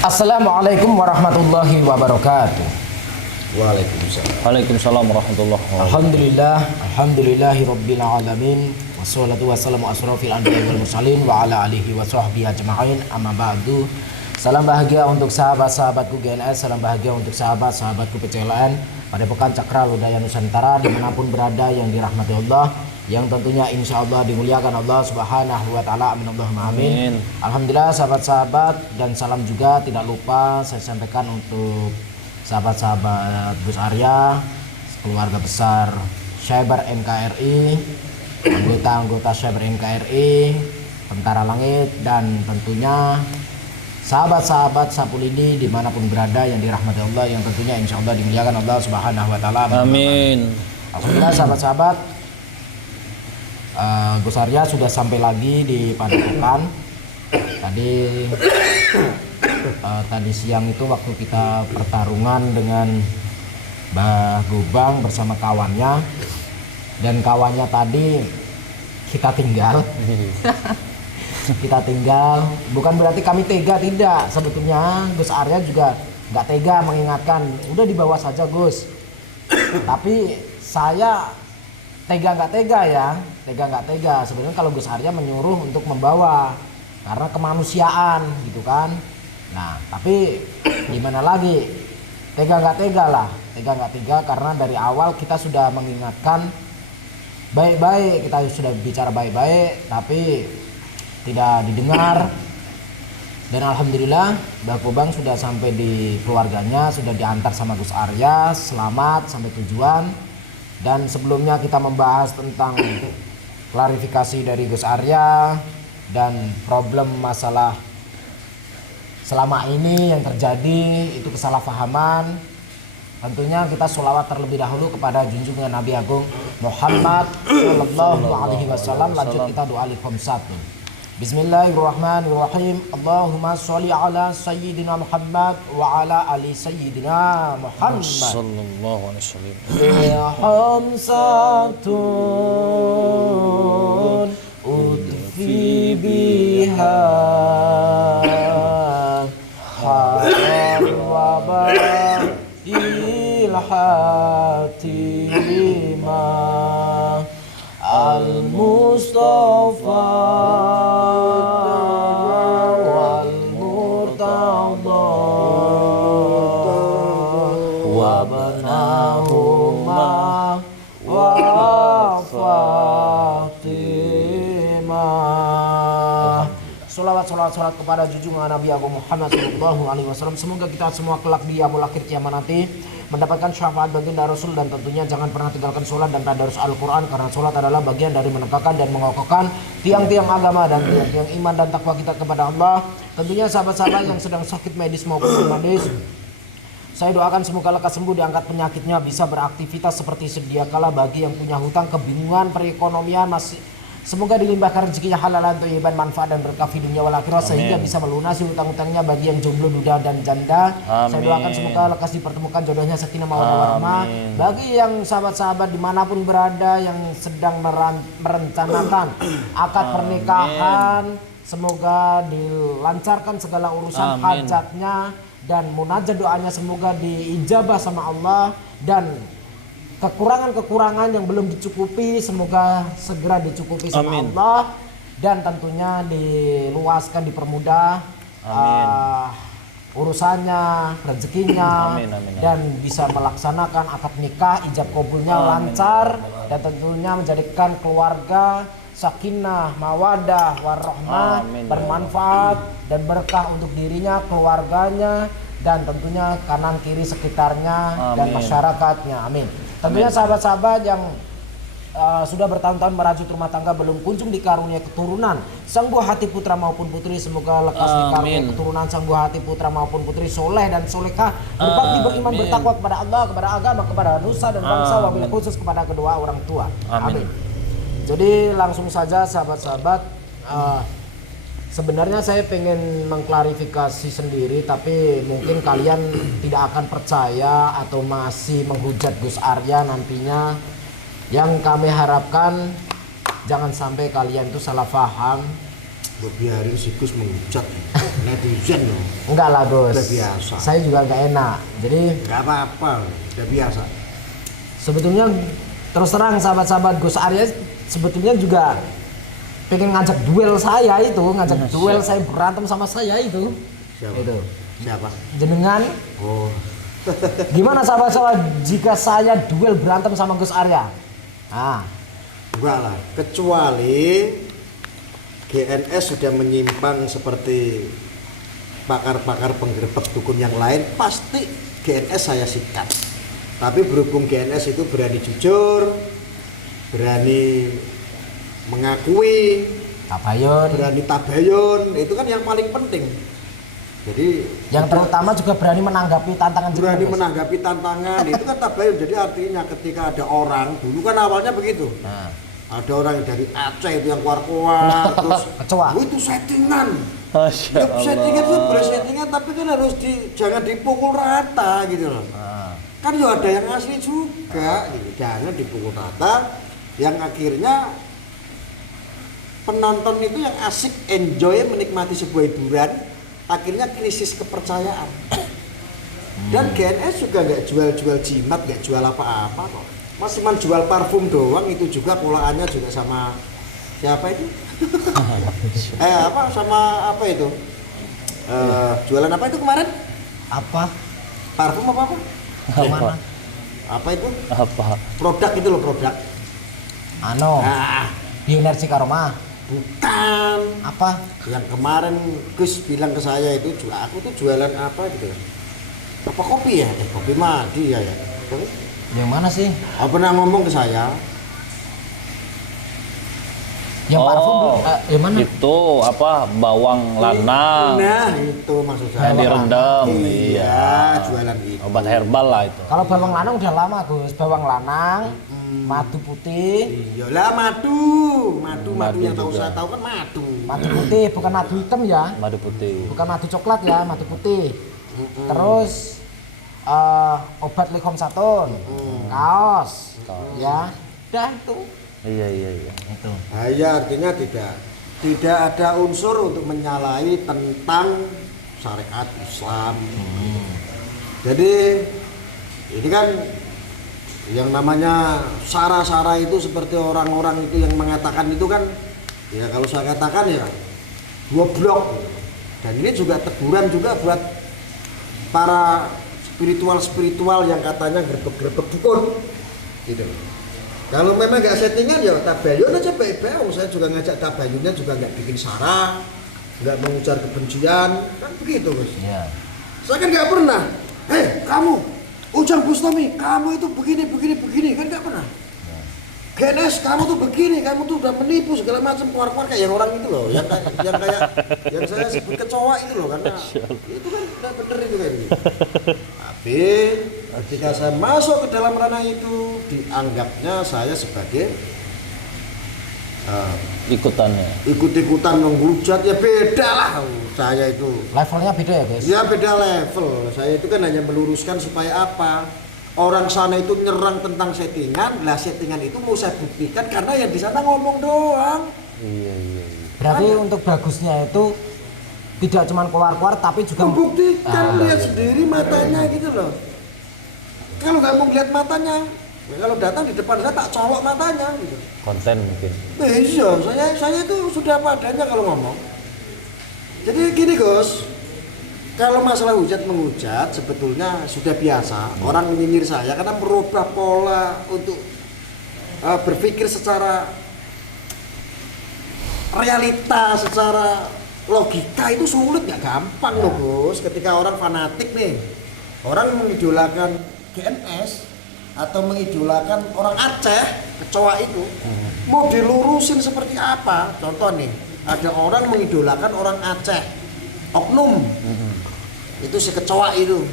Assalamualaikum warahmatullahi wabarakatuh. Waalaikumsalam warahmatullahi wabarakatuh. Alhamdulillahirabbil alamin. Wassalatu wassalamu asrofil anbiya'i wal mursalin wa ala alihi wa sahbihi ajma'in. Amma ba'du. Salam bahagia untuk sahabat-sahabatku GNS, salam bahagia untuk sahabat-sahabatku PCLN pada Pekan Cakra Lodaya Nusantara dimanapun berada yang dirahmati Allah, yang tentunya insya Allah dimuliakan Allah Subhanahu wa Ta'ala. Amin Allahumma amin. Alhamdulillah sahabat-sahabat, dan salam juga tidak lupa saya sampaikan untuk sahabat-sahabat Gus Arya, keluarga besar Cyber NKRI, anggota-anggota Cyber NKRI, Tentara Langit, dan tentunya sahabat-sahabat Sapu Lidi dimanapun berada yang dirahmati Allah, yang tentunya insya Allah dimuliakan Allah Subhanahu wa Ta'ala. Amin. Alhamdulillah sahabat-sahabat, Gus Arya sudah sampai lagi di Padepokan. Tadi siang itu waktu kita pertarungan dengan Mbah Gobang bersama kawannya, dan kawannya tadi kita tinggal. Kita tinggal, bukan berarti kami tega, tidak. Sebetulnya Gus Arya juga nggak tega mengingatkan, udah dibawa saja Gus. Tapi saya tega nggak tega ya, tega nggak tega. Sebenarnya kalau Gus Arya menyuruh untuk membawa karena kemanusiaan gitu kan. Nah tapi gimana lagi, tega nggak tega lah, tega nggak tega karena dari awal kita sudah mengingatkan baik-baik, kita sudah bicara baik-baik, tapi tidak didengar. Dan alhamdulillah Mbah Gobang sudah sampai di keluarganya, sudah diantar sama Gus Arya selamat sampai tujuan. Dan sebelumnya kita membahas tentang klarifikasi dari Gus Arya dan problem masalah selama ini yang terjadi itu kesalahpahaman. Tentunya kita sholawat terlebih dahulu kepada junjungan Nabi Agung Muhammad Sallallahu Alaihi Wasallam. Lanjut kita doa al-Khamsat. Bismillahirrahmanirrahim. Allahumma sholli ala sayyidina Muhammad wa ala ali sayyidina Muhammad Sallallahu alaihi wasallam. Ya khamsatun udfi biha haram wa ba'il hatima al-Mustafa wal-Murtada wa banahuma wa Fatimah. Salawat kepada junjungan Nabi Agung Muhammad Sallallahu Alaihi Wasallam. Semoga kita semua kelak di yaumul akhir kiamat nanti mendapatkan syafaat baginda Rasul, dan tentunya jangan pernah tinggalkan sholat dan tadarus Al-Quran, karena sholat adalah bagian dari menegakkan dan mengokohkan tiang-tiang agama dan tiang-tiang iman dan takwa kita kepada Allah. Tentunya sahabat-sahabat yang sedang sakit medis maupun non medis, saya doakan semoga lekas sembuh, diangkat penyakitnya, bisa beraktivitas seperti sedia kala. Bagi yang punya hutang, kebingungan perekonomian, semoga dilimpahkan rezekinya halalan, thayyiban, manfaat dan berkah di dunia wal akhirah, sehingga bisa melunasi hutang-hutangnya. Bagi yang jomblo, duda dan janda, saya doakan semoga lekas dipertemukan jodohnya, sakinah mawaddah warahmah. Bagi yang sahabat-sahabat dimanapun berada yang sedang merencanakan akad pernikahan, semoga dilancarkan segala urusan hajatnya, dan munajat doanya semoga diijabah sama Allah, dan kekurangan-kekurangan yang belum dicukupi semoga segera dicukupi sama Allah, dan tentunya diluaskan, dipermudah urusannya, rezekinya, dan bisa melaksanakan akad nikah, ijab kabulnya lancar, dan tentunya menjadikan keluarga sakinah, mawadah, warahmah, bermanfaat dan berkah untuk dirinya, keluarganya, dan tentunya kanan kiri sekitarnya dan masyarakatnya. Amin. Tentunya sahabat-sahabat yang sudah bertahun-tahun merajut rumah tangga belum kunjung dikarunia keturunan sang buah hati putra maupun putri, semoga lekas dikarunia keturunan sang buah hati putra maupun putri soleh dan solehah, berbakti, beriman, bertakwa kepada Allah, kepada agama, kepada nusa dan bangsa, wabil khusus kepada kedua orang tua. Amin. Jadi langsung saja sahabat-sahabat, sebenarnya saya pengen mengklarifikasi sendiri, tapi mungkin kalian tidak akan percaya atau masih menghujat Gus Arya nantinya. Yang kami harapkan jangan sampai kalian itu salah paham biarin si Gus menghujat netizen loh. Enggak lah Gus. Udah biasa. Saya juga nggak enak. Jadi Gak apa-apa, udah biasa. sebetulnya terus terang sahabat-sahabat Gus Arya sebetulnya juga pengen ngajak duel saya itu, ngajak duel saya berantem sama saya itu. Siapa? Itu. Siapa? Jenengan Oh, gimana sahabat-sahabat jika saya duel berantem sama Gus Arya? Nah, enggak lah. Kecuali GNS sudah menyimpang seperti pakar-pakar penggerbek dukun yang lain, pasti GNS saya sikat. Tapi berhubung GNS itu berani jujur, berani mengakui, Tabayun. berani tabayun, itu kan yang paling penting. Jadi Yang terutama juga berani menanggapi tantangan berani jenengan, Gus. menanggapi tantangan itu kan tabayun. Jadi artinya ketika ada orang, dulu kan awalnya begitu. Nah, Ada orang dari Aceh itu yang keluar-keluar terus Kecoa. "Oh, itu settingan. Masya Ya, settingan itu Allah. bersettingan tapi kan harus jangan dipukul rata gitu loh. nah. Kan ya ada yang asli juga gitu. Jangan dipukul rata yang akhirnya penonton itu yang asik enjoy menikmati sebuah hiburan akhirnya krisis kepercayaan. Dan GNS juga nggak jual-jual jimat, nggak jual apa-apa kok. Mas cuma jual parfum doang, itu juga polaannya juga sama siapa itu? Sama apa itu? Jualan apa itu kemarin? Apa? Parfum apa? Gimana? Apa itu? Apa? Produk itu loh, produk. Ano, Nah, bioenergi karoma. bukan. Apa? Yang kemarin Gus bilang ke saya itu, aku tuh jualan apa gitu. Apa kopi ya? Kopi mah dia ya. Yang mana sih? Apa pernah ngomong ke saya? Yang parfum belum? Yang mana? Itu apa? Bawang lanang. Nah, itu maksud saya. Yang direndam. Iya, jualan itu. Obat herbal lah itu. Kalau bawang lanang udah lama Gus. Bawang lanang, madu putih, Iyalah madu Madu yang tahu juga. saya tahu kan madu. madu putih bukan madu hitam ya, Madu putih. bukan madu coklat ya, madu putih. Terus obat likomsatun, kaos, ya, udah itu. Iya. Itu. Bahaya artinya tidak ada unsur untuk menyalahi tentang syariat Islam. Jadi ini kan yang namanya sara-sara itu seperti orang-orang itu yang mengatakan itu kan ya kalau saya katakan ya goblok. Dan ini juga teguran juga buat para spiritual yang katanya grebek-grebek dukun gitu. Kalau memang nggak settingan ya tabayun aja baik-baik. Saya juga ngajak tabayunnya juga nggak bikin sara, nggak mengujar kebencian, kan begitu Gus. Iya. Saya kan nggak pernah. Hei kamu, Ujang Bustami, kamu itu begini, kan nggak pernah. GNS, kamu tuh begini, kamu tuh udah menipu segala macam keluar-keluar kayak yang orang itu loh, yang kayak yang saya sebut kecoa itu loh, karena itu kan nggak bener itu kayak gitu. Tapi ketika saya masuk ke dalam ranah itu, dianggapnya saya sebagai Ikutannya. ikut-ikutan menghujat, ya beda lah saya itu. Levelnya beda ya guys. Ya beda level. Saya itu kan hanya meluruskan supaya apa? Orang sana itu nyerang tentang settingan, lah settingan itu mau saya buktikan karena yang di sana ngomong doang. Iya. Berarti untuk bagusnya itu tidak cuma keluar-keluar tapi juga Membuktikan, lihat sendiri matanya gitu loh. Kalau nggak mau lihat matanya, ya kalau datang di depan saya tak colok matanya gitu. Konten mungkin. Iya, saya itu sudah apa adanya kalau ngomong. Jadi gini Gus, kalau masalah hujat menghujat sebetulnya sudah biasa. Orang menyinyir saya karena merubah pola untuk berpikir secara realita, secara logika itu sulit, nggak gampang loh Gus. Ketika orang fanatik nih, orang mengidolakan GNS atau mengidolakan orang Aceh, kecoa itu, mau dilurusin seperti apa? Contoh nih, ada orang mengidolakan orang Aceh, oknum, itu si kecoa itu.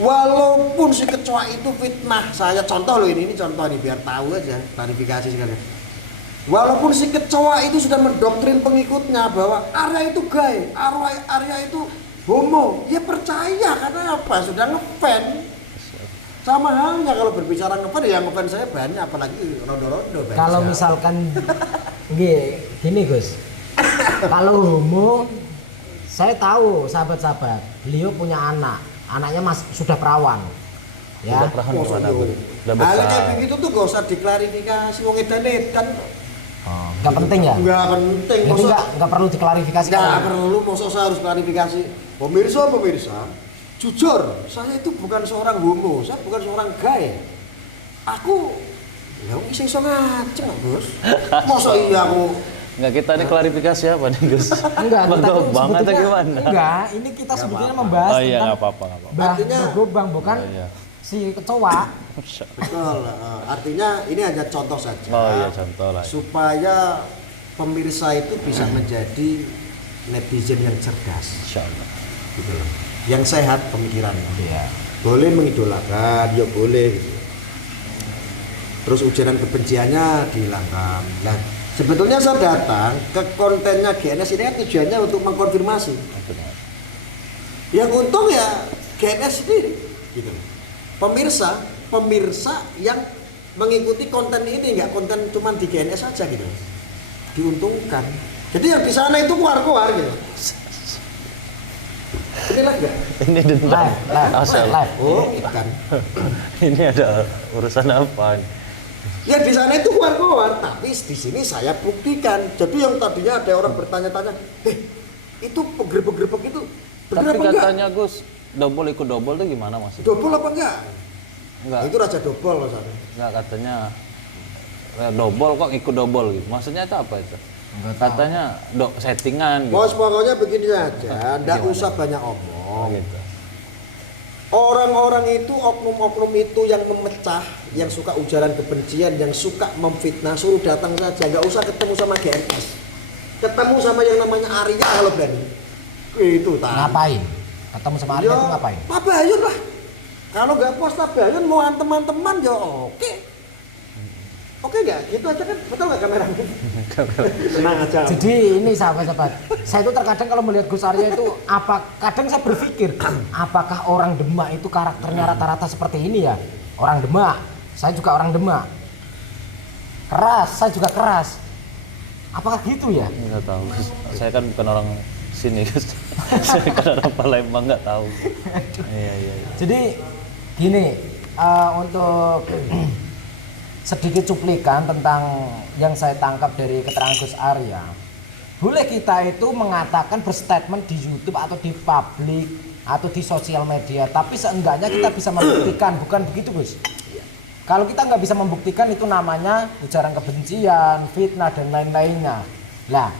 Walaupun si kecoa itu fitnah, saya contoh loh ini contoh nih biar tahu aja, klarifikasi sekalian. Walaupun si kecoa itu sudah mendoktrin pengikutnya bahwa Arya itu gay, Arya itu homo, ya percaya karena apa? Sudah ngefan. Sama halnya kalau berbicara ngefan, ya ngefan saya banyak, apalagi rondo-rondo. kalau misalkan gini Gus, Kalau homo, saya tahu sahabat-sahabat, beliau punya anak, anaknya sudah perawan. Ya. Udah perawan Masa gimana, iya? Bro? Udah Hal besar. kayak begitu tuh gak usah diklarifikasi, wong edan-edan. Oh, nggak penting ya? Nggak penting, Jadi masa nggak perlu diklarifikasi. nggak perlu, masa saya harus klarifikasi. Pemirsa, jujur, saya itu bukan seorang homo, saya bukan seorang gay. Aku, ya iso ngaceng Bos. Masa iya aku Enggak, kita ini klarifikasi apa nih, Gus? Enggak, Bang kita tuh Gobang atau sebetulnya- gimana? Enggak, ini kita sebetulnya membahas Oh iya, tentang nggak apa-apa, nggak apa-apa. Mbah Artinya- Gobang, bukan Oh, iya. si kecoa. betul. Artinya ini hanya contoh saja. Oh iya, contoh lah. Supaya pemirsa itu bisa menjadi netizen yang cerdas, Insya Allah. gitu loh. Yang sehat pemikirannya. Iya. Boleh mengidolakan, ya boleh gitu. Terus ujaran kebenciannya dihilangkan. Nah, sebetulnya saya datang ke kontennya GNS ini kan tujuannya untuk mengkonfirmasi. Yang untung ya GNS sendiri, gitu. Pemirsa yang mengikuti konten ini, nggak konten cuma di GNS saja gitu. Diuntungkan. Jadi yang di sana itu keluar gitu. Ini live nggak? Ini dendam. Live. Oh, ikan. Ini ada urusan apa? Ya di sana itu keluar, tapi di sini saya buktikan. Jadi yang tadinya ada orang bertanya-tanya, itu penggerbek-gerbek itu benar Tapi apa enggak? katanya Gus, double ikut double tuh gimana maksudnya? Dobol apa enggak? Enggak, Itu raja dobol loh sana. enggak katanya double kok ikut double gitu. Maksudnya itu apa itu? Enggak tahu. Katanya settingan gitu. Bos pokoknya begini saja, enggak Gimana? usah banyak Oh, omong. gitu. Orang-orang itu, oknum-oknum itu yang memecah, yang suka ujaran kebencian, yang suka memfitnah, suruh datang saja, nggak usah ketemu sama GNS. Ketemu sama yang namanya Arya kalau berani. Itu tak. Ngapain? Ketemu sama Arya itu ngapain? Tabayun lah. Kalau nggak puas tabayun, mau teman-teman ya oke. Oke nggak? Gitu aja kan, betul nggak kameramen? Senang aja. Jadi ini sahabat-sahabat, saya itu terkadang kalau melihat Gus Arya itu kadang saya berpikir apakah orang Demak itu karakternya rata-rata seperti ini ya? Orang Demak, saya juga orang Demak. Keras, saya juga keras. Apakah gitu ya? Enggak tahu. Gus. Saya kan bukan orang sini, Gus. Saya kan orang Palembang, enggak tahu. Iya. Jadi gini, untuk sedikit cuplikan tentang yang saya tangkap dari keterangan Gus Arya. Boleh kita itu mengatakan berstatement di YouTube atau di publik atau di sosial media, tapi seenggaknya kita bisa membuktikan, bukan begitu Gus? Kalau kita nggak bisa membuktikan, itu namanya ujaran kebencian, fitnah dan lain-lainnya. Lah,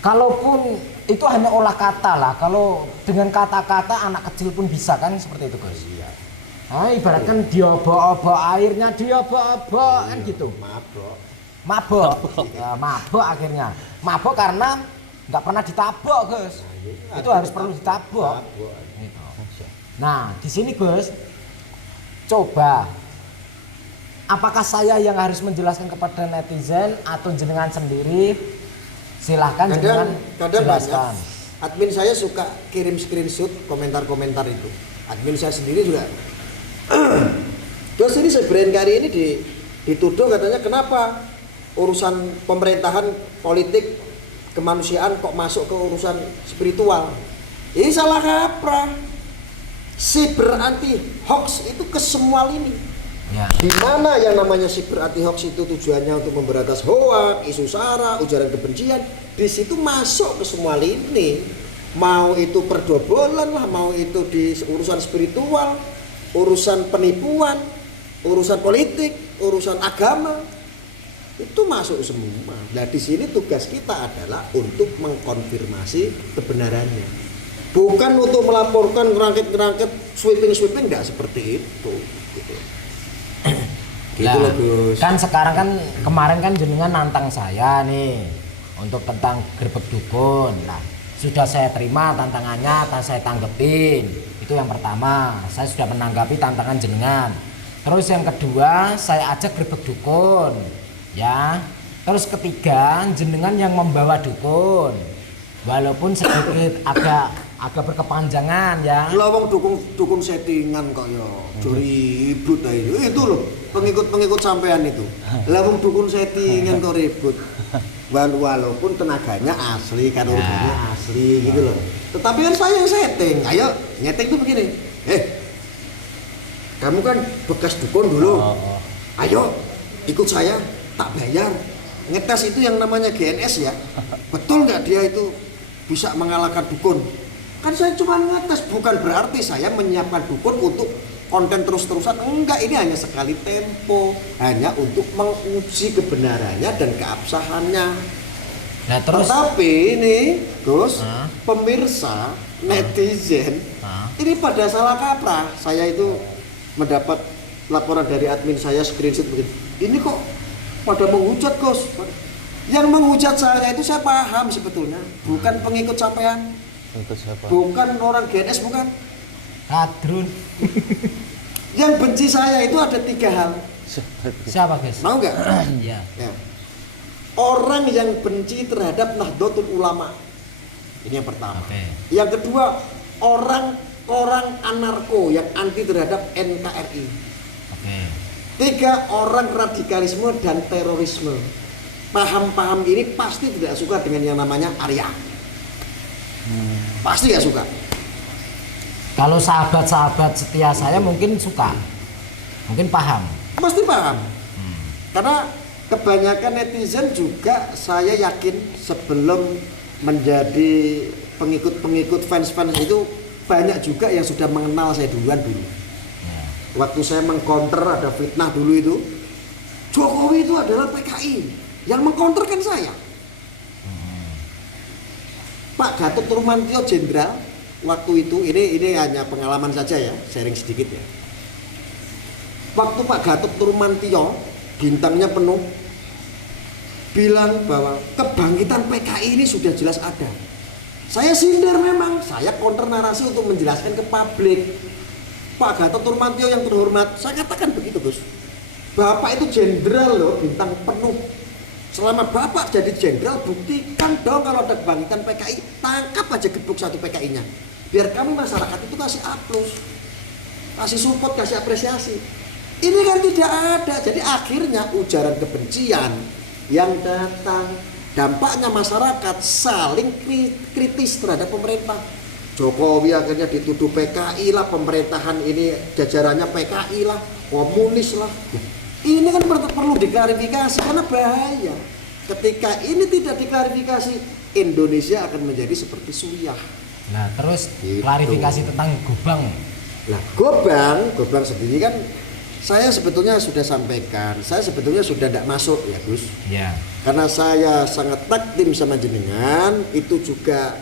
kalaupun itu hanya olah kata lah, kalau dengan kata-kata anak kecil pun bisa kan seperti itu Gus. Nah, ibaratkan diobok-obok airnya, diobok-obok kan gitu. Mabok. Ya, mabok akhirnya. Mabok karena nggak pernah ditabok Gus. Itu harus perlu ditabok. Gitu. Nah, di sini Gus, coba apakah saya yang harus menjelaskan kepada netizen atau jenengan sendiri? Silahkan jenengan Kadang jelaskan. banyak admin saya suka kirim screenshot komentar-komentar itu. Admin saya sendiri juga. Terus ini sebenarnya kali ini dituduh katanya kenapa urusan pemerintahan, politik, kemanusiaan kok masuk ke urusan spiritual. Ini salah kaprah. Siber anti hoax itu ke semua lini. Ya. Di mana yang namanya siber anti hoax itu tujuannya untuk memberantas hoax, isu sara, ujaran kebencian, di situ masuk ke semua lini. Mau itu perdobolan lah, mau itu di urusan spiritual, urusan penipuan, urusan politik, urusan agama, itu masuk semua. Nah di sini tugas kita adalah untuk mengkonfirmasi kebenarannya, bukan untuk melaporkan ngerangkit sweeping nggak seperti itu. Gitu. Gitu loh Gus. Kan sekarang kan kemarin kan jenengan nantang saya nih untuk tentang gerbek dukun. Nah, sudah saya terima tantangannya, saya tanggepin. Itu yang pertama, saya sudah menanggapi tantangan jenengan. Terus yang kedua, saya ajak gerbek dukun. Ya. Terus ketiga, jenengan yang membawa dukun. Walaupun sedikit agak agak berkepanjangan ya. Lah wong dukun settingan kok ya. Jori ribut ae. Itu loh, pengikut sampean itu. Lah wong dukun settingan kok ribut. Walaupun tenaganya asli kan urutannya asli gitu loh. Tetapi kan saya yang setting. Ayo, nyeting tuh begini. Kamu kan bekas dukun dulu. Ayo, ikut saya, tak bayar. Ngetes itu yang namanya GNS ya. Betul nggak dia itu bisa mengalahkan dukun? Kan saya cuma ngetes, bukan berarti saya menyiapkan dukun untuk konten terus-terusan. Enggak, ini hanya sekali tempo, hanya untuk menguji kebenarannya dan keabsahannya. Nah terus Tetapi ini Gus, pemirsa, netizen, ini pada salah kaprah. Saya itu mendapat laporan dari admin saya, screenshot begini. Ini kok pada menghujat Gus. Yang menghujat saya itu saya paham sebetulnya, bukan pengikut sampean. Itu siapa? Bukan orang GNS, bukan. Hadrun. Yang benci saya itu ada 3 hal. Siapa guys? Mau nggak? Iya. Ya. Orang yang benci terhadap Nahdlatul Ulama. Ini yang pertama. Oke. Yang kedua, orang anarko yang anti terhadap NKRI. Oke. 3, orang radikalisme dan terorisme. Paham-paham ini pasti tidak suka dengan yang namanya Arya. Pasti nggak suka. Kalau sahabat-sahabat setia saya mungkin suka, mungkin paham. Pasti paham. Karena kebanyakan netizen juga saya yakin sebelum menjadi pengikut fans-fans itu banyak juga yang sudah mengenal saya duluan dulu. Waktu saya mengcounter ada fitnah dulu itu, Jokowi itu adalah PKI. Yang mengcounter kan saya. Pak Gatot Nurmantio Jenderal waktu itu, ini hanya pengalaman saja ya, sharing sedikit ya. Waktu Pak Gatot Nurmantio bintangnya penuh, bilang bahwa kebangkitan PKI ini sudah jelas ada. Saya sindir memang, saya counter narasi untuk menjelaskan ke publik. Pak Gatot Nurmantio yang terhormat, saya katakan begitu Gus. Bapak itu jenderal loh, bintang penuh. Selama Bapak jadi jenderal, buktikan dong kalau ada kebangkitan PKI, tangkap aja gebuk satu PKI-nya. Biar kami masyarakat itu kasih aplaus, kasih support, kasih apresiasi. Ini kan tidak ada, jadi akhirnya ujaran kebencian yang datang, dampaknya masyarakat saling kritis terhadap pemerintah. Jokowi akhirnya dituduh PKI lah, pemerintahan ini jajarannya PKI lah, komunis lah. Ini kan perlu diklarifikasi karena bahaya. Ketika ini tidak diklarifikasi, Indonesia akan menjadi seperti Suriah. Nah terus Gitu. klarifikasi tentang Gobang. Nah, Gobang sendiri kan saya sebetulnya sudah sampaikan, saya sebetulnya sudah tidak masuk ya Gus. Ya. Karena saya sangat takdim sama jenengan, itu juga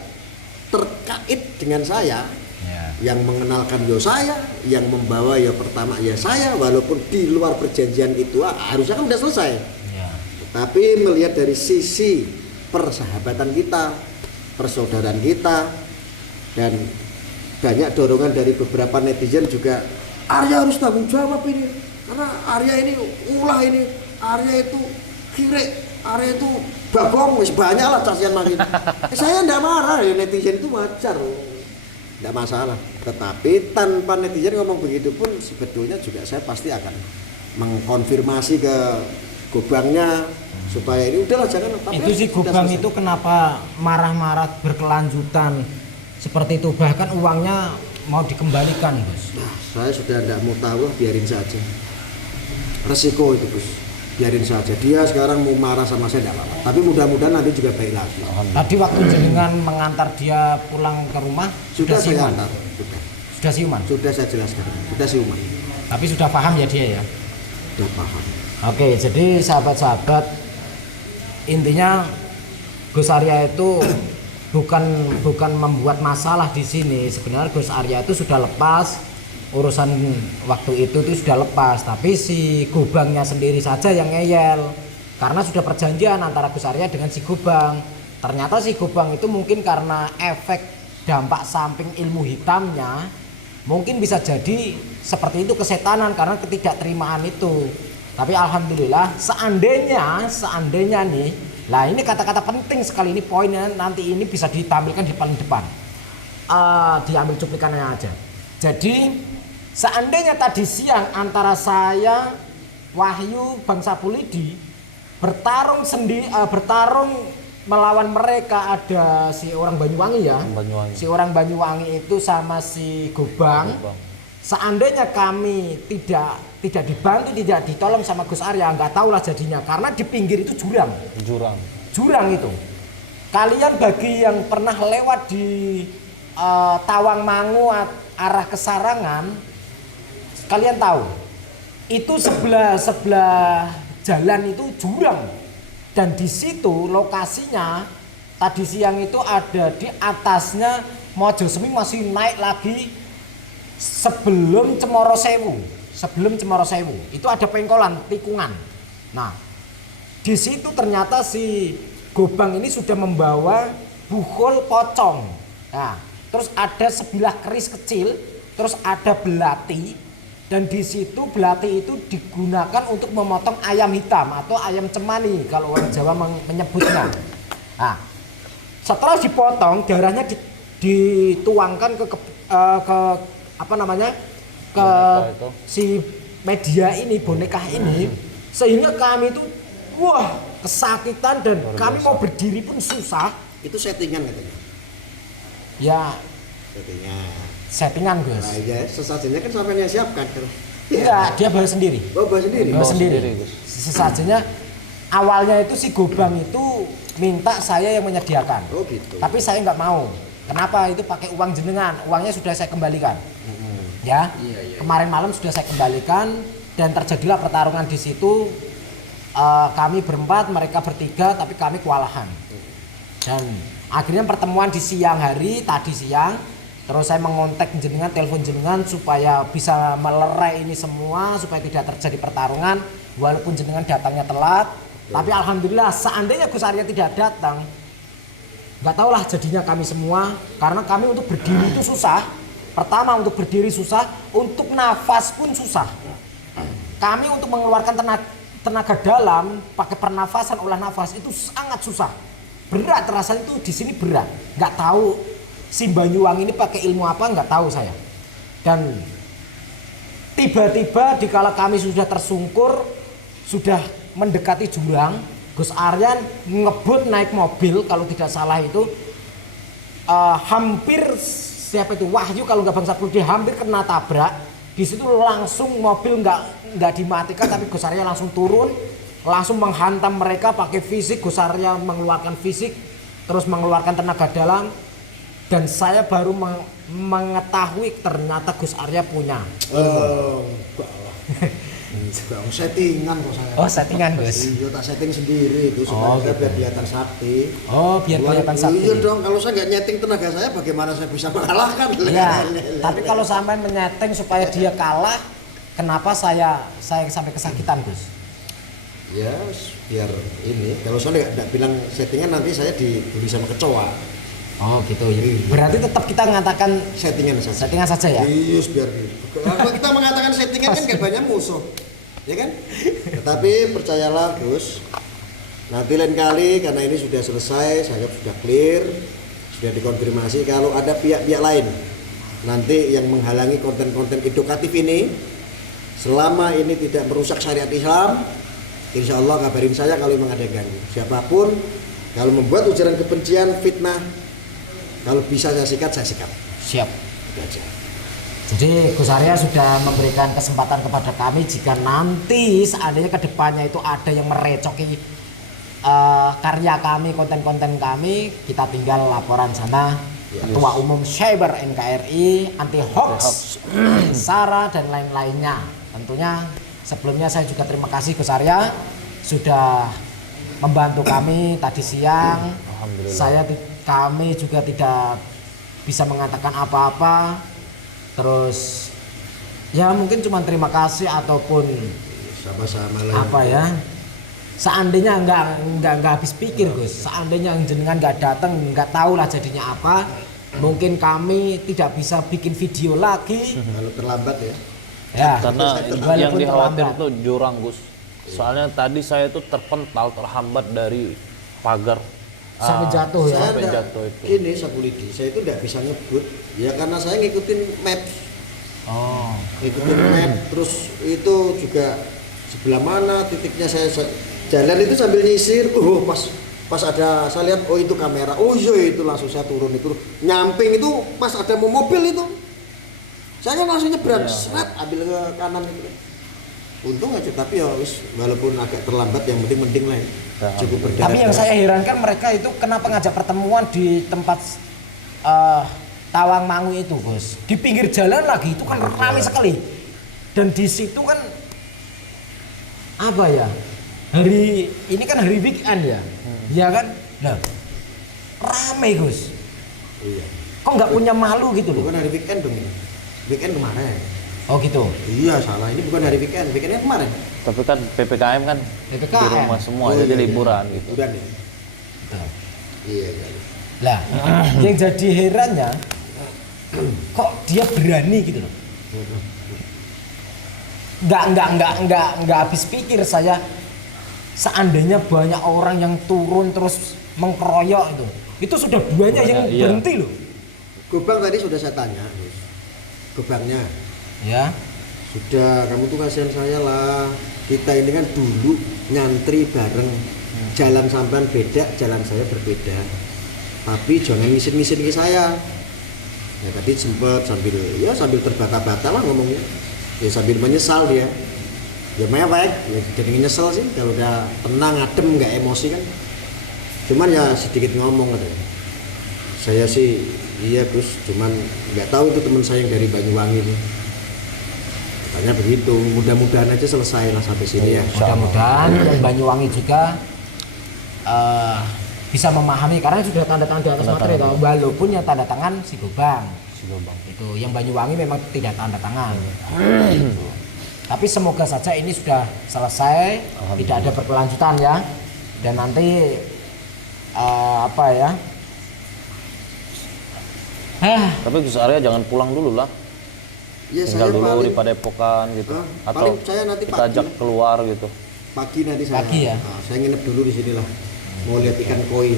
terkait dengan saya. Ya. Yang mengenalkan ya saya, yang membawa ya pertama ya saya, walaupun di luar perjanjian itu harusnya kan sudah selesai. Ya. Tapi melihat dari sisi persahabatan kita, persaudaraan kita, dan banyak dorongan dari beberapa netizen juga, Arya harus tanggung jawab ini, karena Arya ini ulah ini, Arya itu kire, Arya itu bagong, banyak lah cacian makin. Saya tidak marah ya, netizen itu wajar, tidak masalah. Tetapi tanpa netizen ngomong begitu pun sebetulnya juga saya pasti akan mengkonfirmasi ke Gobangnya supaya ini udahlah jangan. Itu si Gobang itu kenapa marah-marah berkelanjutan seperti itu, bahkan uangnya mau dikembalikan Gus. Nah, saya sudah tidak mau tahu, biarin saja. Resiko itu Gus, biarin saja. Dia sekarang mau marah sama saya tidak apa-apa. Tapi mudah-mudahan nanti juga baik lagi. Tadi waktu jenengan mengantar dia pulang ke rumah Sudah saya siuman? antar, Sudah siuman? sudah saya jelaskan, sudah siuman, Tapi sudah paham ya dia ya? sudah paham. Oke, jadi sahabat-sahabat, intinya Gus Arya itu bukan membuat masalah di sini. Sebenarnya Gus Arya itu sudah lepas, urusan waktu itu sudah lepas, tapi si Gobangnya sendiri saja yang ngeyel karena sudah perjanjian antara Gus Arya dengan si Gobang. Ternyata si Gobang itu mungkin karena efek dampak samping ilmu hitamnya, mungkin bisa jadi seperti itu, kesetanan karena ketidakterimaan itu. Tapi alhamdulillah, seandainya nih, lah ini kata-kata penting sekali, ini poinnya nanti ini bisa ditampilkan di paling depan. diambil cuplikannya aja. Jadi seandainya tadi siang antara saya, Wahyu, Bang Sapulidi bertarung melawan mereka, ada si orang Banyuwangi ya. Banyuwangi. Si orang Banyuwangi itu sama si Gobang. Seandainya kami tidak dibantu, tidak ditolong sama Gus Arya, nggak tahulah jadinya, karena di pinggir itu jurang itu. Kalian bagi yang pernah lewat di Tawangmangu arah ke Sarangan, kalian tahu itu sebelah jalan itu jurang, dan di situ lokasinya tadi siang itu ada di atasnya Mojosemi, masih naik lagi sebelum Cemoro Sewu itu ada pengkolan tikungan. Nah, di situ ternyata si Gobang ini sudah membawa buhol pocong. Nah, terus ada sebilah keris kecil, terus ada belati, dan di situ belati itu digunakan untuk memotong ayam hitam atau ayam cemani kalau orang Jawa menyebutnya. Nah, setelah dipotong, darahnya dituangkan ke apa namanya, ke si media ini, boneka ini, sehingga kami itu wah kesakitan, dan kami mau berdiri pun susah. Itu settingan katanya. Ya, settingan Gus. Nah, ya, sesajennya kan sampai yang siapkan. Enggak, dia bawa sendiri. Oh, bawa sendiri. Bawa sendiri. Sesajennya awalnya itu si Gobang itu minta saya yang menyediakan. Oh gitu. Tapi saya nggak mau. Kenapa? Itu pakai uang jenengan. Uangnya sudah saya kembalikan. Ya. Kemarin malam sudah saya kembalikan, dan terjadilah pertarungan di situ. Kami berempat, mereka bertiga, tapi kami kewalahan. Dan akhirnya pertemuan di siang hari tadi siang, terus saya mengontak jenengan, telepon jenengan supaya bisa melerai ini semua, supaya tidak terjadi pertarungan walaupun jenengan datangnya telat. Tapi alhamdulillah, seandainya Gus Arya tidak datang, nggak tahulah jadinya kami semua, karena kami untuk berdiri itu susah. Pertama, untuk berdiri susah, untuk nafas pun susah. Kami untuk mengeluarkan tenaga dalam pakai pernafasan, olah nafas itu sangat susah. Berat rasanya, itu di sini berat. Nggak tahu si Banyuwangi ini pakai ilmu apa, nggak tahu saya. Dan tiba-tiba dikala kami sudah tersungkur, sudah mendekati jurang, Gus Aryan ngebut naik mobil, kalau tidak salah itu hampir siapa itu Wahyu, kalau nggak Bang Sapulidi, hampir kena tabrak. Di situ langsung mobil nggak dimatikan, tapi Gus Arya langsung turun, langsung menghantam mereka pakai fisik. Gus Arya mengeluarkan fisik, terus mengeluarkan tenaga dalam, dan saya baru mengetahui ternyata Gus Arya punya. Settingan kok saya. Oh, settingan Gus. Iya, tak setting sendiri itu supaya gitu. biar kelihatan sakti. Oh, biar kelihatan sakti. Iya dong, kalau saya nggak nyeting tenaga saya, bagaimana saya bisa mengalahkan? Ya, tapi kalau sampai menyeting supaya dia kalah, kenapa saya sampai kesakitan Gus? Ya, biar ini. Kalau saya nggak bilang settingan, nanti saya dibully sama kecoa. Oh gitu ya. Berarti tetap kita mengatakan Settingan saja ya. Iya, biar kalau kita mengatakan settingan kan gak banyak musuh, ya kan? Tetapi percayalah Gus, nanti lain kali, karena ini sudah selesai, saya anggap sudah clear, sudah dikonfirmasi. Kalau ada pihak-pihak lain nanti yang menghalangi konten-konten edukatif ini, selama ini tidak merusak syariat Islam, insya Allah kabarin saya kalau memang ada yang ganggu. Siapapun kalau membuat ujaran kebencian, fitnah, kalau bisa saya sikat, saya sikat. Siap. Itu aja. Jadi Gus Arya sudah memberikan kesempatan kepada kami, jika nanti seandainya kedepannya itu ada yang merecoki karya kami, konten-konten kami, kita tinggal laporan sana. Ketua Umum Cyber NKRI, anti hoax, Sarah dan lain-lainnya. Tentunya sebelumnya saya juga terima kasih Gus Arya sudah membantu kami tadi siang. Kami juga tidak bisa mengatakan apa-apa. Terus ya mungkin cuma terima kasih, ataupun Sama-sama lah. apa ya, seandainya nggak habis pikir Gus, seandainya jenengan nggak datang, nggak tahu lah jadinya apa. Mungkin kami tidak bisa bikin video lagi Kalau terlambat ya. ya, Karena walaupun yang dikhawatir terlambat. itu jurang Gus. Soalnya tadi saya itu terpental, terhambat dari pagar sampai jatuh ya. Saya Sampai nggak- jatuh itu. Gini Sabulidi, saya itu nggak bisa ngebut ya karena saya ngikutin map, Oh. ngikutin map. Terus itu juga sebelah mana titiknya saya jalan itu sambil nyisir. Pas ada saya lihat oh itu kamera, oh iya itu langsung saya turun itu nyamping itu pas ada mau mobil itu saya kan langsung nyebrang seret ambil ke kanan itu. Untung aja tapi ya wis walaupun agak terlambat yang penting mending lah ya. Cukup berderet. Tapi yang saya herankan mereka itu kenapa ngajak pertemuan di tempat Tawangmangu itu, Bos. Di pinggir jalan lagi itu kan ramai sekali. Dan di situ kan apa ya? Ini kan hari weekend ya. Iya kan? Nah, ramai, Gus. Iya. Kok nggak punya malu gitu loh? Bukan hari weekend dong ini. Weekend kemarin. Oh gitu. Iya salah, ini bukan hari weekend, weekendnya kemarin. Tapi kan PPKM kan PPKM. di rumah semua, Oh, jadi iya, liburan iya. gitu. Liburan ya. Betul. Iya, iya. Lah, yang jadi herannya kok dia berani gitu loh. Nggak habis pikir saya seandainya banyak orang yang turun terus mengkeroyok itu sudah banyak yang Banyak, iya. berhenti loh. Gobang tadi sudah saya tanya, Gus. Gobangnya Ya. sudah kamu tuh kasihan saya lah. Kita ini kan dulu nyantri bareng. Jalan sampean beda, jalan saya berbeda. Tapi jangan ngisin-ngisin ke saya. Ya tadi sempet sambil terbata-bata lah ngomongnya. Ya sambil menyesal dia. Ya mewek, ya jadi nyesel sih kalau udah tenang, adem, nggak emosi kan. Cuman ya sedikit ngomong katanya. Saya sih iya Gus, cuman nggak tahu itu teman saya yang dari Banyuwangi nih. Katanya begitu, mudah-mudahan aja selesai lah sampai sini ya. Mudah-mudahan yang Banyuwangi juga bisa memahami karena sudah tanda tangan di atas materai toh, walaupun yang tanda tangan si Gobang. Itu yang Banyuwangi memang tidak tanda tangan. Gitu. Tapi semoga saja ini sudah selesai, tidak ada berkelanjutan ya. Dan nanti apa ya? Tapi Gus Arya jangan pulang dulu lah. Ya, Tinggal saya dulu paling di Padepokan gitu. Ah, Atau paling saya nanti kita pagi. ajak keluar gitu. pagi nanti saya. Pagi ya? Nah, saya nginep dulu di sini lah. Mau lihat ikan koi.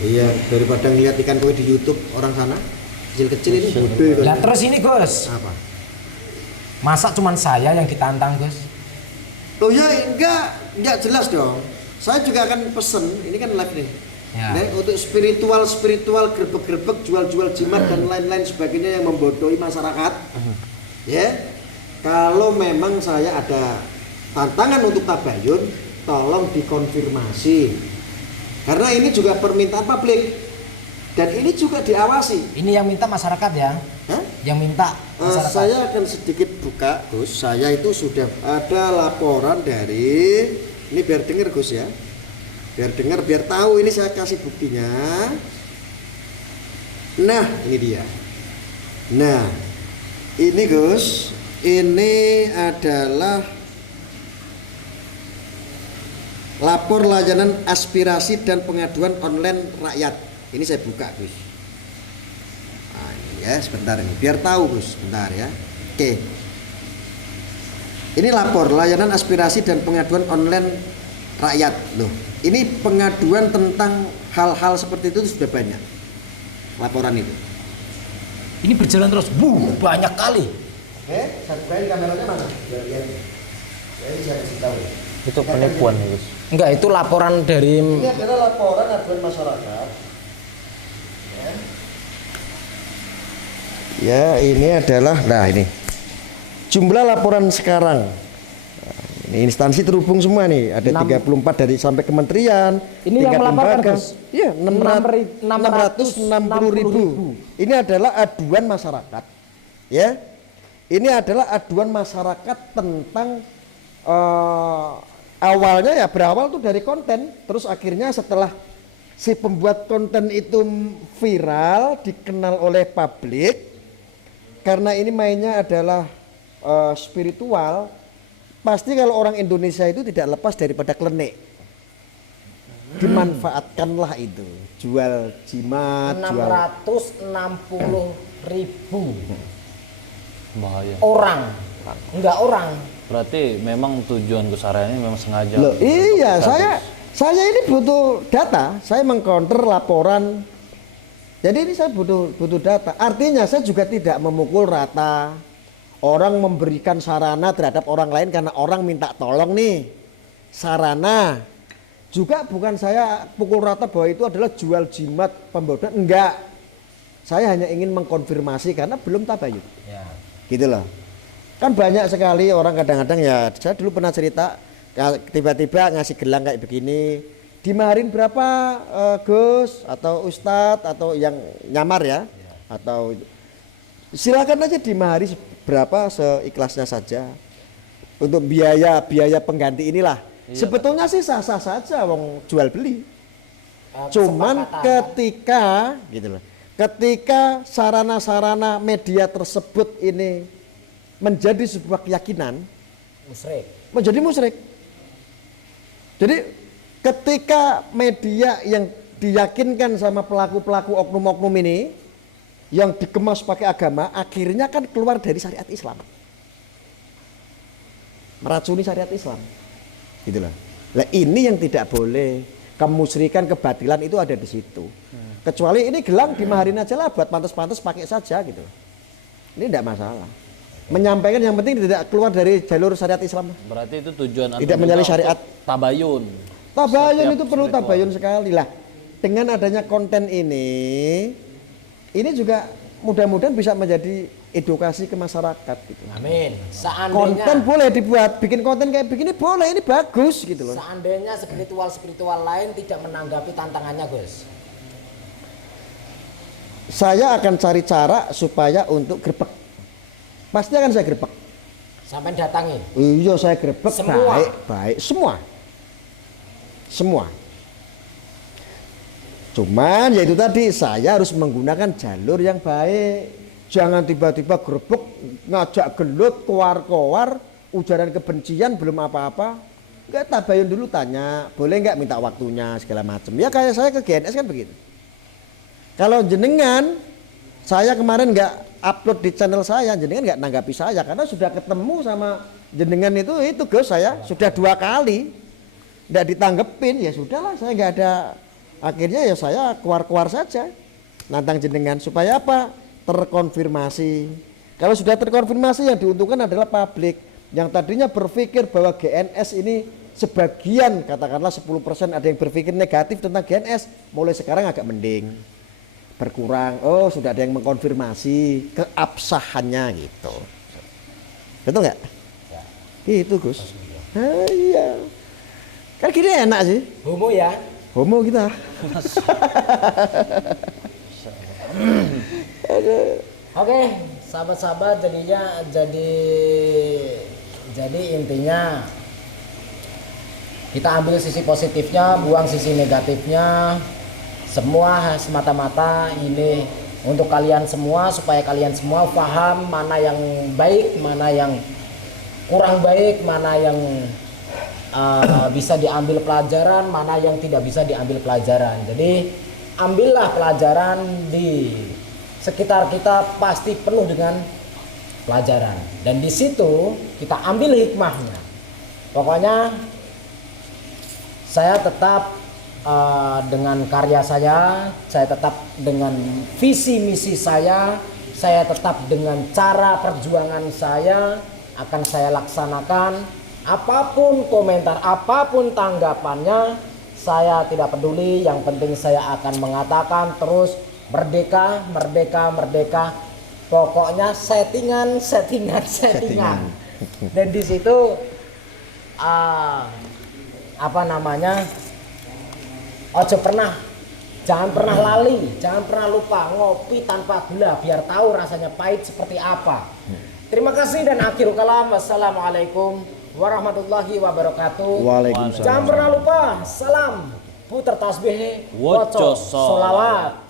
Iya, daripada ngeliat ikan koi di YouTube orang sana. Kecil-kecil ini gede Lah kan. terus ini Gus, Apa? masa cuman saya yang ditantang Gus? Oh ya enggak jelas dong. Saya juga akan pesen, ini kan live nih. Ya. Nah, untuk spiritual grebek-grebek jual-jual jimat dan lain-lain sebagainya yang membodohi masyarakat. Ya. Kalau memang saya ada tantangan untuk tabayun, tolong dikonfirmasi. Karena ini juga permintaan publik. Dan ini juga diawasi. Ini yang minta masyarakat ya? Hah? Yang minta masyarakat. Saya akan sedikit buka, Gus. Saya itu sudah ada laporan dari, ini biar dengar Gus ya, biar dengar, biar tahu. Ini saya kasih buktinya. Nah, ini dia. Nah, ini Gus, ini adalah lapor layanan aspirasi dan pengaduan online rakyat. Ini saya buka Gus. Nah, ini ya sebentar ini, biar tahu Gus, sebentar ya. Oke. Ini lapor layanan aspirasi dan pengaduan online rakyat loh. Ini pengaduan tentang hal-hal seperti itu sudah banyak. Laporan itu. Ini berjalan terus, banyak kali. Oke, saya bukain kameranya mana? Biar lihat. Saya kasih tahu. Itu penipuan ya Gus. Enggak, itu laporan dari Ini adalah laporan aduan masyarakat. Ya, ini adalah, nah ini jumlah laporan sekarang. Nah, ini instansi terhubung semua nih, ada 34 dari sampai kementerian. Ini yang tingkat melaporkan, lembaga. Gus? Iya, 660.000. Ini adalah aduan masyarakat. Ya, ini adalah aduan masyarakat tentang awalnya ya berawal tuh dari konten, terus akhirnya setelah si pembuat konten itu viral, dikenal oleh publik, karena ini mainnya adalah spiritual, pasti kalau orang Indonesia itu tidak lepas daripada klenik. Dimanfaatkanlah itu, jual jimat, jual 660.000 Bahaya. orang, enggak orang. Berarti memang tujuan Gus Arya ini memang sengaja. Loh, iya, Bagus. Saya ini butuh data, saya mengcounter laporan. Jadi ini saya butuh data. Artinya saya juga tidak memukul rata. Orang memberikan sarana terhadap orang lain karena orang minta tolong nih. Sarana. Juga bukan saya pukul rata bahwa itu adalah jual jimat pembodohan. Enggak. Saya hanya ingin mengkonfirmasi karena belum tabayun. Ya. Gitu loh. Kan banyak sekali orang kadang-kadang ya, saya dulu pernah cerita tiba-tiba ngasih gelang kayak begini, dimaharin berapa Gus atau Ustadz atau yang nyamar ya, atau silakan aja dimahari berapa seikhlasnya saja untuk biaya pengganti inilah. Iya, Sebetulnya sih sah-sah saja wong jual beli. Cuman Kesepakatan. ketika sarana-sarana media tersebut ini menjadi sebuah keyakinan, Musyrik. menjadi musyrik. Jadi ketika media yang diyakinkan sama pelaku-pelaku oknum-oknum ini yang dikemas pakai agama, akhirnya kan keluar dari syariat Islam, meracuni syariat Islam, gitu loh. Nah, ini yang tidak boleh, kemusyrikan, kebatilan itu ada di situ. Kecuali ini gelang dimaharin aja lah, buat pantas-pantas pakai saja gitu. Ini tidak masalah. Menyampaikan yang penting tidak keluar dari jalur syariat Islam. Berarti itu tujuan Anda Tidak juga menyalahi untuk syariat. Tabayun. Tabayun Setiap itu perlu spiritual. tabayun sekali lah. Dengan adanya konten ini juga mudah-mudahan bisa menjadi edukasi ke masyarakat gitu. Amin. Konten Seandainya boleh dibuat, bikin konten kayak begini boleh, ini bagus gitu loh. seandainya spiritual lain tidak menanggapi tantangannya, Gus. Saya akan cari cara supaya untuk grebek. Pasti akan saya grebek. Sampai datangi. Iya, saya grebek Semua. baik semua. Cuman ya itu tadi, saya harus menggunakan jalur yang baik. Jangan tiba-tiba grebek, ngajak gelut, kowar-kowar, ujaran kebencian belum apa-apa. Enggak, tabayun dulu, tanya, boleh nggak minta waktunya segala macam. Ya kayak saya ke GNS kan begitu. Kalau jenengan, saya kemarin nggak upload di channel saya, jenengan nggak nanggapi saya karena sudah ketemu sama jenengan itu Gus, saya sudah 2 kali nggak ditanggepin, ya sudahlah, saya nggak ada. Akhirnya ya saya keluar saja nantang jenengan supaya apa? Terkonfirmasi. Kalau sudah terkonfirmasi, yang diuntungkan adalah publik yang tadinya berpikir bahwa GNS ini sebagian, katakanlah 10% ada yang berpikir negatif tentang GNS, mulai sekarang agak mending, berkurang. Oh, sudah ada yang mengkonfirmasi keabsahannya gitu. Betul nggak? Ya. Gitu Gus. Iya. Kan gini enak sih. Homo ya. Homo kita. Oke, sahabat-sahabat, jadi intinya kita ambil sisi positifnya, buang sisi negatifnya. Semua semata-mata ini untuk kalian semua, supaya kalian semua paham mana yang baik, mana yang kurang baik, mana yang bisa diambil pelajaran, mana yang tidak bisa diambil pelajaran. Jadi ambillah pelajaran, di sekitar kita pasti penuh dengan pelajaran, dan di situ kita ambil hikmahnya. Pokoknya saya tetap dengan karya saya tetap dengan visi misi saya tetap dengan cara perjuangan saya akan saya laksanakan. Apapun komentar, apapun tanggapannya, saya tidak peduli. Yang penting saya akan mengatakan terus merdeka, merdeka, merdeka. Pokoknya settingan. Dan di situ jangan pernah lali, jangan pernah lupa ngopi tanpa gula biar tahu rasanya pahit seperti apa. Terima kasih dan akhirul kalam. Wassalamualaikum warahmatullahi wabarakatuh. Waalaikumsalam. Jangan pernah lupa salam putar tasbih, Waco solawat.